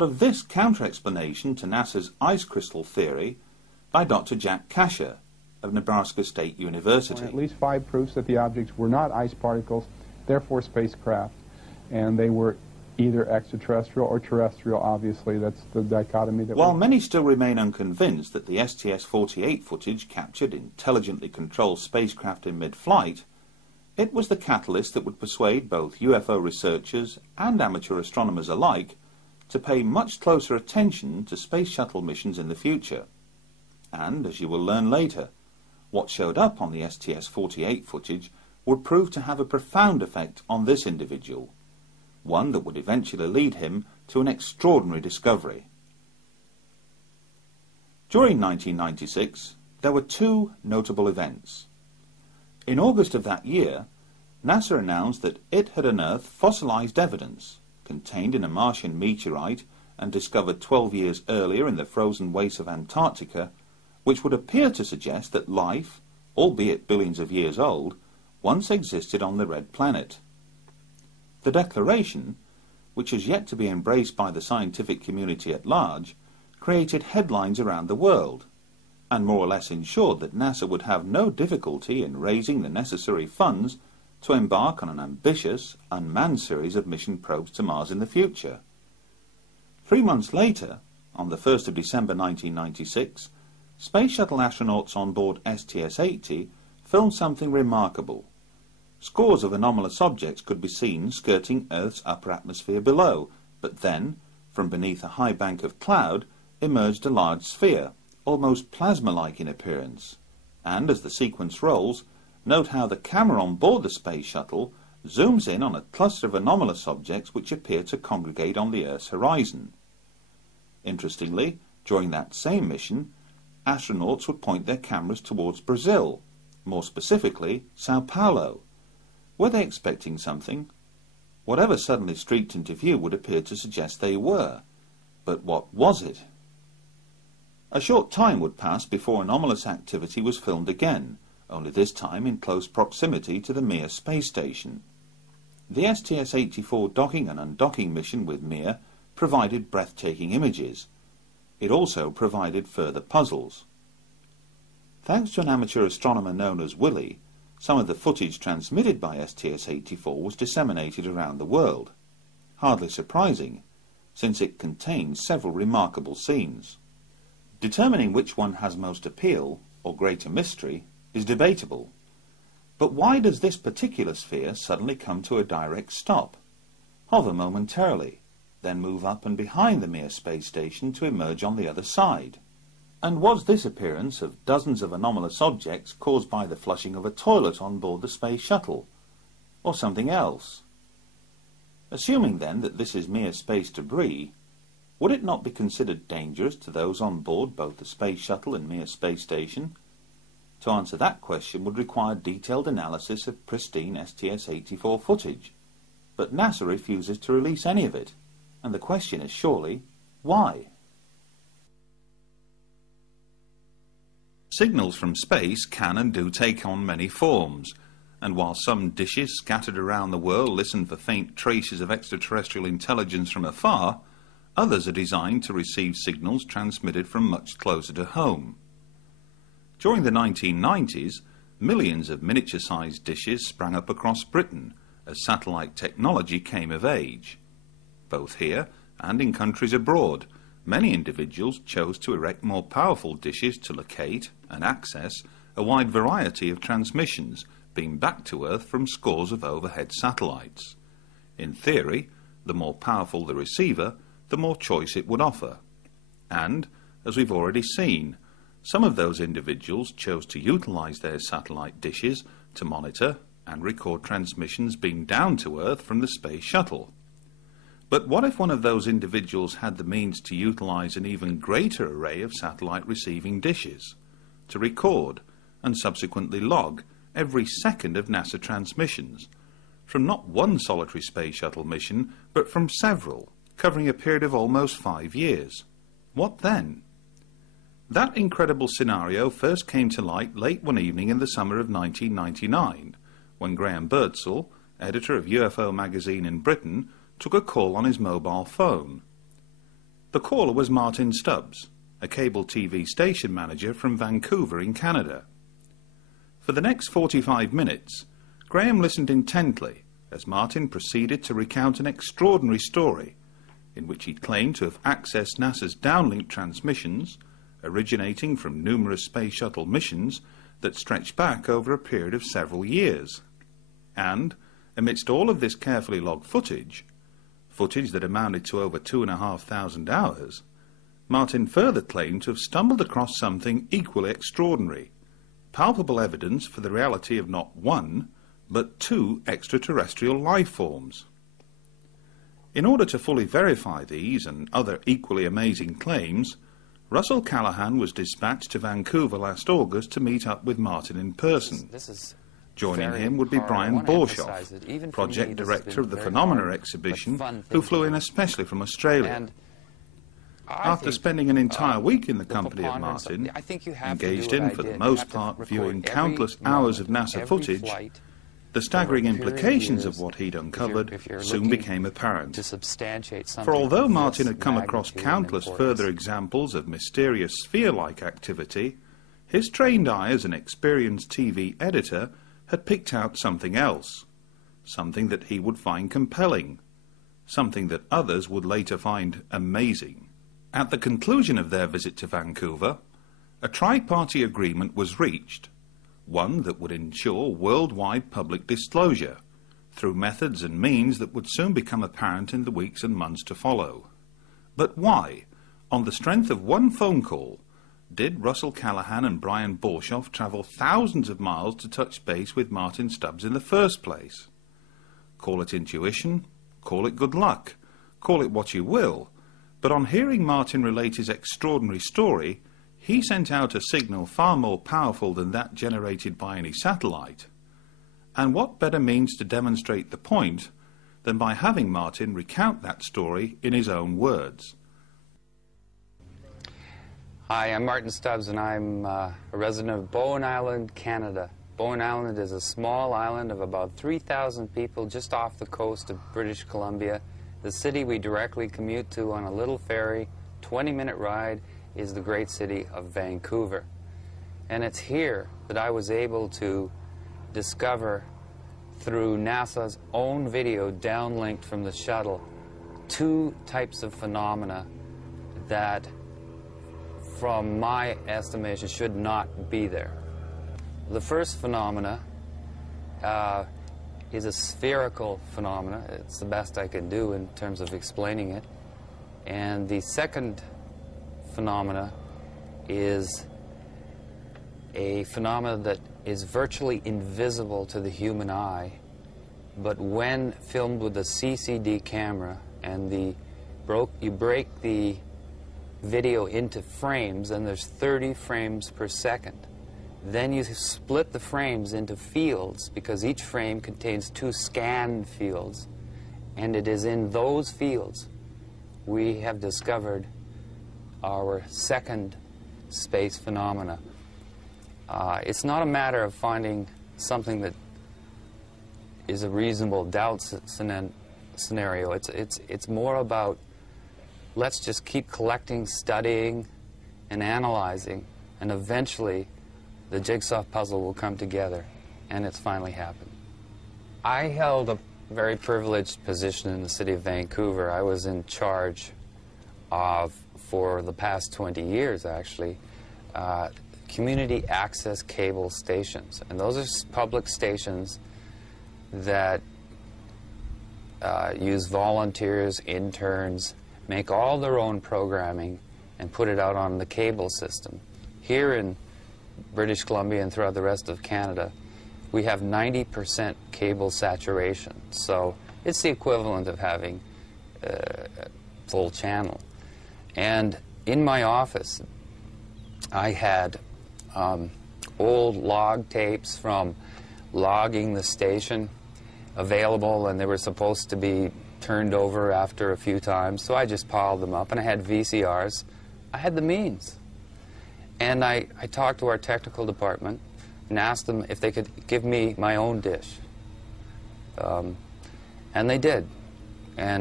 Of this counter-explanation to NASA's ice crystal theory by Dr. Jack Kasher of Nebraska State University. At least 5 proofs that the objects were not ice particles, therefore spacecraft, and they were either extraterrestrial or terrestrial. Obviously, that's the dichotomy that While many still remain unconvinced that the STS-48 footage captured intelligently controlled spacecraft in mid-flight, it was the catalyst that would persuade both UFO researchers and amateur astronomers alike to pay much closer attention to space shuttle missions in the future. And, as you will learn later, what showed up on the STS-48 footage would prove to have a profound effect on this individual, one that would eventually lead him to an extraordinary discovery. During 1996, there were 2 notable events. In August of that year, NASA announced that it had unearthed fossilized evidence contained in a Martian meteorite and discovered 12 years earlier in the frozen wastes of Antarctica, which would appear to suggest that life, albeit billions of years old, once existed on the red planet. The declaration, which has yet to be embraced by the scientific community at large, created headlines around the world, and more or less ensured that NASA would have no difficulty in raising the necessary funds to embark on an ambitious, unmanned series of mission probes to Mars in the future. 3 months later, on the 1st of December 1996, Space Shuttle astronauts on board STS-80 filmed something remarkable. Scores of anomalous objects could be seen skirting Earth's upper atmosphere below, but then, from beneath a high bank of cloud, emerged a large sphere, almost plasma-like in appearance. And as the sequence rolls, note how the camera on board the Space Shuttle zooms in on a cluster of anomalous objects which appear to congregate on the Earth's horizon. Interestingly, during that same mission, astronauts would point their cameras towards Brazil, more specifically Sao Paulo. Were they expecting something? Whatever suddenly streaked into view would appear to suggest they were. But what was it? A short time would pass before anomalous activity was filmed again, only this time in close proximity to the Mir space station. The STS-84 docking and undocking mission with Mir provided breathtaking images. It also provided further puzzles. Thanks to an amateur astronomer known as Willie, some of the footage transmitted by STS-84 was disseminated around the world. Hardly surprising, since it contains several remarkable scenes. Determining which one has most appeal, or greater mystery, is debatable. But why does this particular sphere suddenly come to a direct stop, hover momentarily, then move up and behind the Mir space station to emerge on the other side? And was this appearance of dozens of anomalous objects caused by the flushing of a toilet on board the Space Shuttle, or something else? Assuming then that this is mere space debris, would it not be considered dangerous to those on board both the Space Shuttle and Mir space station? To answer that question would require detailed analysis of pristine STS-84 footage, but NASA refuses to release any of it, and the question is surely, why? Signals from space can and do take on many forms, and while some dishes scattered around the world listen for faint traces of extraterrestrial intelligence from afar, others are designed to receive signals transmitted from much closer to home. During the 1990s, millions of miniature-sized dishes sprang up across Britain as satellite technology came of age. Both here and in countries abroad, many individuals chose to erect more powerful dishes to locate and access a wide variety of transmissions being back to Earth from scores of overhead satellites. In theory, the more powerful the receiver, the more choice it would offer. And, as we've already seen, some of those individuals chose to utilize their satellite dishes to monitor and record transmissions being down to Earth from the Space Shuttle. But what if one of those individuals had the means to utilize an even greater array of satellite receiving dishes, to record and subsequently log every second of NASA transmissions, from not one solitary Space Shuttle mission, but from several, covering a period of almost 5 years? What then? That incredible scenario first came to light late one evening in the summer of 1999, when Graham Birdsall, editor of UFO magazine in Britain, took a call on his mobile phone. The caller was Martin Stubbs, a cable TV station manager from Vancouver in Canada. For the next 45 minutes, Graham listened intently as Martin proceeded to recount an extraordinary story in which he claimed to have accessed NASA's downlink transmissions originating from numerous space shuttle missions that stretched back over a period of several years. And, amidst all of this carefully logged footage that amounted to over 2,500 hours, Martin further claimed to have stumbled across something equally extraordinary, palpable evidence for the reality of not one, but two extraterrestrial life forms. In order to fully verify these and other equally amazing claims, Russell Callahan was dispatched to Vancouver last August to meet up with Martin in person. Joining him would be Brian Borshoff, project director of the Phenomena exhibition, who flew in especially from Australia. After spending an entire week in the company of Martin, engaged in, for the most part, viewing countless hours of NASA footage, the staggering implications of what he'd uncovered soon became apparent. For although Martin had come across countless further examples of mysterious sphere-like activity, his trained eye as an experienced TV editor had picked out something else, something that he would find compelling, something that others would later find amazing. At the conclusion of their visit to Vancouver, a tri-party agreement was reached, one that would ensure worldwide public disclosure through methods and means that would soon become apparent in the weeks and months to follow. But why, on the strength of one phone call, did Russell Callahan and Brian Borshoff travel thousands of miles to touch base with Martin Stubbs in the first place? Call it intuition, call it good luck, call it what you will, but on hearing Martin relate his extraordinary story, he sent out a signal far more powerful than that generated by any satellite. And what better means to demonstrate the point than by having Martin recount that story in his own words? Hi, I'm Martin Stubbs, and I'm a resident of Bowen Island, Canada. Bowen Island is a small island of about 3,000 people just off the coast of British Columbia. The city we directly commute to on a little ferry, 20-minute ride, is the great city of Vancouver. And it's here that I was able to discover, through NASA's own video downlinked from the shuttle, two types of phenomena that, from my estimation, should not be there. The first phenomena is a spherical phenomena. It's the best I can do in terms of explaining it. And the second phenomena is a phenomena that is virtually invisible to the human eye, but when filmed with a CCD camera and you break the video into frames, and there's 30 frames per second. Then you split the frames into fields, because each frame contains 2 scan fields, and it is in those fields we have discovered our second space phenomena. It's not a matter of finding something that is a reasonable doubt scenario. It's more about, let's just keep collecting, studying, and analyzing, and eventually the jigsaw puzzle will come together, and it's finally happened. I held a very privileged position in the city of Vancouver. I was in charge of, for the past 20 years actually, community access cable stations. And those are public stations that use volunteers, interns, make all their own programming, and put it out on the cable system. Here in British Columbia and throughout the rest of Canada, we have 90% cable saturation. So it's the equivalent of having a full channel. And in my office, I had old log tapes from logging the station available, and they were supposed to be turned over after a few times, so I just piled them up. And I had VCRs. I had the means. And I talked to our technical department and asked them if they could give me my own dish. And they did. And